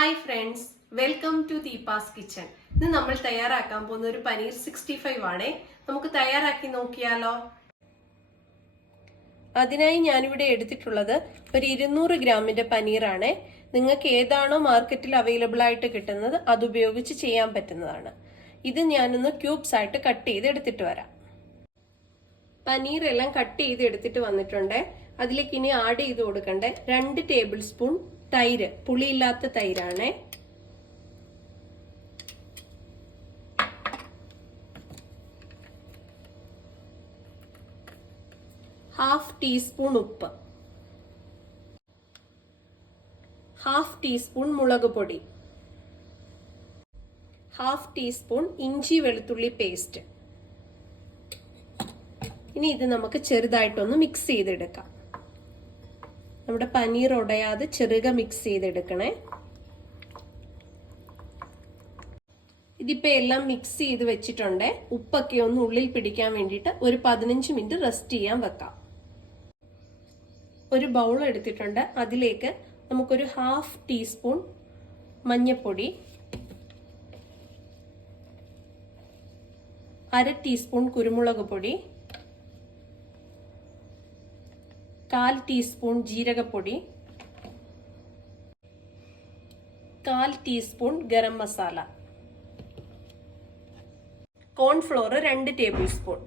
Hi friends, welcome to Deepa's kitchen. ഇന്ന് നമ്മൾ തയ്യാറാക്കാൻ പോകുന്ന ഒരു പനീർ 65 ആണേ. നമുക്ക് തയ്യാറാക്കി നോക്കിയാലോ. അതിനായി ഞാനിവിടെ എടുത്തിട്ടുള്ളത് ഒരു 200 ഗ്രാമിന്റെ പനീറാണ്. നിങ്ങൾക്ക് ഏതാണോ മാർക്കറ്റിൽ അവൈലബിൾ ആയിട്ട് കിട്ടുന്നത് അതുപയോഗിച്ച് ചെയ്യാൻ പറ്റുന്നതാണ്. ഇത് ഞാനൊന്ന് ക്യൂബ്സ് ആയിട്ട് കട്ട് ചെയ്ത് എടുത്തിട്ട് വരാം. പനീർ എല്ലാം കട്ട് ചെയ്ത് എടുത്തിട്ട് വന്നിട്ടുണ്ട്. അതിലേക്ക് ഇനി ആഡ് ചെയ്ത് കൊടുക്കണ്ടേ 2 ടേബിൾ സ്പൂൺ തൈര്, പുളിയില്ലാത്ത തൈരാണ്. ഹാഫ് ടീസ്പൂൺ ഉപ്പ്, ഹാഫ് ടീസ്പൂൺ മുളക് പൊടി, ഹാഫ് ടീസ്പൂൺ ഇഞ്ചി വെളുത്തുള്ളി പേസ്റ്റ്. ഇനി ഇത് നമുക്ക് ചെറുതായിട്ടൊന്ന് മിക്സ് ചെയ്തെടുക്കാം. നമ്മുടെ പനീർ ഉടയാതെ ചെറുക മിക്സ് ചെയ്തെടുക്കണേ. ഇതിപ്പോ എല്ലാം മിക്സ് ചെയ്ത് വെച്ചിട്ടുണ്ട്. ഉപ്പൊക്കെ ഒന്ന് ഉള്ളിൽ പിടിക്കാൻ വേണ്ടിയിട്ട് ഒരു 15 മിനിറ്റ് റെസ്റ്റ് ചെയ്യാൻ വെക്കാം. ഒരു ബൗൾ എടുത്തിട്ടുണ്ട്. അതിലേക്ക് നമുക്കൊരു ഹാഫ് ടീസ്പൂൺ മഞ്ഞൾപ്പൊടി, 1/2 ടീസ്പൂൺ കുരുമുളക് പൊടി, 1/4 ടീസ്പൂൺ ജീരകപ്പൊടി, 1/4 teaspoon garam masala, cornflour 2 tablespoon,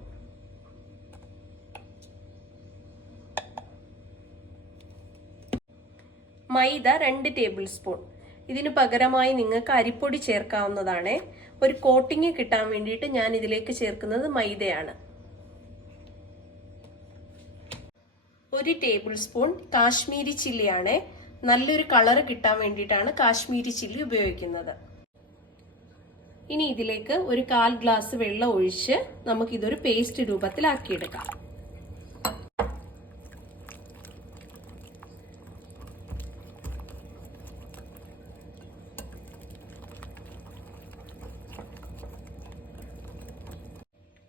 maida 2 tablespoon. ഇതിന് പകരമായി നിങ്ങൾക്ക് അരിപ്പൊടി ചേർക്കാവുന്നതാണ്. ഒരു കോട്ടിങ് കിട്ടാൻ വേണ്ടിയിട്ട് ഞാൻ ഇതിലേക്ക് ചേർക്കുന്നത് മൈദയാണ്. 1 ടേബിൾ സ്പൂൺ കാശ്മീരി ചില്ലിയാണ്. നല്ലൊരു കളർ കിട്ടാൻ വേണ്ടിയിട്ടാണ് കാശ്മീരി ചില്ലി ഉപയോഗിക്കുന്നത്. ഇനി ഇതിലേക്ക് ഒരു 1/4 ഗ്ലാസ് വെള്ളം ഒഴിച്ച് നമുക്കിതൊരു പേസ്റ്റ് രൂപത്തിലാക്കിയെടുക്കാം.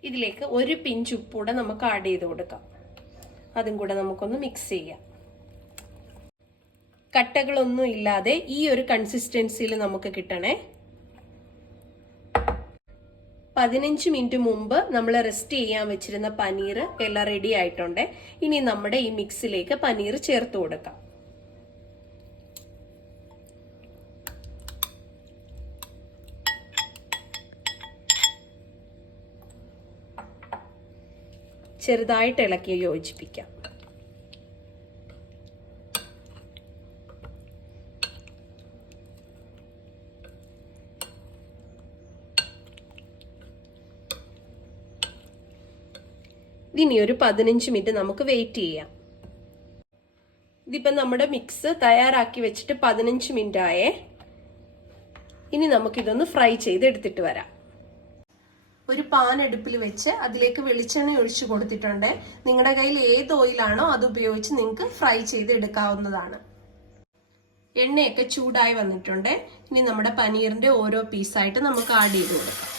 ഇതിലേക്ക് ഒരു പിഞ്ച് ഉപ്പൂടെ നമുക്ക് ആഡ് ചെയ്ത് കൊടുക്കാം. അതും കൂടെ നമുക്കൊന്ന് മിക്സ് ചെയ്യാം. കട്ടകളൊന്നും ഇല്ലാതെ ഈ ഒരു കൺസിസ്റ്റൻസിയിൽ നമുക്ക് കിട്ടണേ. 15 മിനിറ്റ് മുമ്പ് നമ്മൾ റെസ്റ്റ് ചെയ്യാൻ വെച്ചിരുന്ന പനീർ എല്ലാം റെഡി ആയിട്ടുണ്ട്. ഇനി നമ്മുടെ ഈ മിക്സിലേക്ക് പനീർ ചേർത്ത് കൊടുക്കാം. ചെറുതായിട്ട് ഇളക്കി യോജിപ്പിക്കാം. ഇനി ഒരു 15 മിനിറ്റ് നമുക്ക് വെയിറ്റ് ചെയ്യാം. ഇതിപ്പം നമ്മുടെ മിക്സ് തയ്യാറാക്കി വെച്ചിട്ട് 15 മിനിറ്റ് ആയേ. ഇനി നമുക്കിതൊന്ന് ഫ്രൈ ചെയ്ത് എടുത്തിട്ട് വരാം. ഒരു പാൻ അടുപ്പിൽ വെച്ച് അതിലേക്ക് വെളിച്ചെണ്ണ ഒഴിച്ചു കൊടുത്തിട്ടുണ്ട്. നിങ്ങളുടെ കയ്യിൽ ഏത് ഓയിലാണോ അത് ഉപയോഗിച്ച് നിങ്ങൾക്ക് ഫ്രൈ ചെയ്ത് എടുക്കാവുന്നതാണ്. എണ്ണയൊക്കെ ചൂടായി വന്നിട്ടുണ്ട്. ഇനി നമ്മുടെ പനീറിന്റെ ഓരോ പീസായിട്ട് നമുക്ക് ആഡ് ചെയ്ത് കൊടുക്കാം.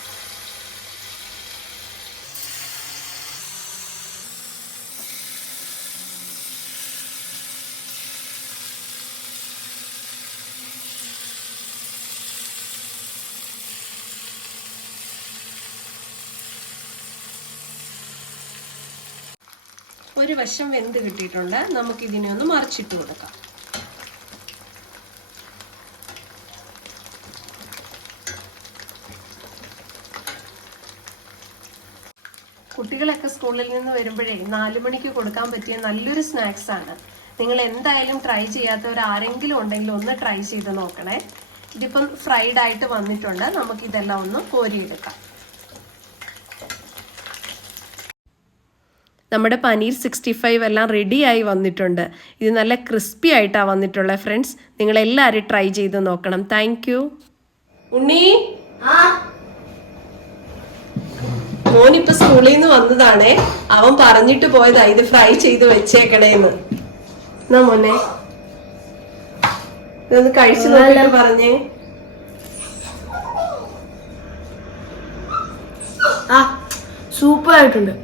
ഒരു വശം വെന്ത് കിട്ടിയിട്ടുണ്ട്. നമുക്ക് ഇതിനെ ഒന്ന് മറിച്ചിട്ട് കൊടുക്കാം. കുട്ടികളൊക്കെ സ്കൂളിൽ നിന്ന് വരുമ്പോഴേ 4 മണിക്ക് കൊടുക്കാൻ പറ്റിയ നല്ലൊരു സ്നാക്സ് ആണ്. നിങ്ങൾ എന്തായാലും ട്രൈ ചെയ്യാത്തവർ ആരെങ്കിലും ഉണ്ടെങ്കിൽ ഒന്ന് ട്രൈ ചെയ്ത് നോക്കണേ. ഇതിപ്പം ഫ്രൈഡ് ആയിട്ട് വന്നിട്ടുണ്ട്. നമുക്കിതെല്ലാം ഒന്ന് കോരിയെടുക്കാം. നമ്മുടെ പനീർ 65 എല്ലാം റെഡി ആയി വന്നിട്ടുണ്ട്. ഇത് നല്ല ക്രിസ്പി ആയിട്ടാണ് വന്നിട്ടുള്ളത്. ഫ്രണ്ട്സ്, നിങ്ങൾ എല്ലാവരും ട്രൈ ചെയ്ത് നോക്കണം. Thank you. ഉണ്ണി, മോനിപ്പോ സ്കൂളിൽ നിന്ന് വന്നതാണേ. അവൻ പറഞ്ഞിട്ട് പോയതാ ഇത് ഫ്രൈ ചെയ്ത് വെച്ചേക്കണേന്ന്. എന്നാ മോനെ ഇതൊന്ന് കഴിച്ചു നോക്കിട്ട് പറഞ്ഞേ. സൂപ്പർ ആയിട്ടുണ്ട്.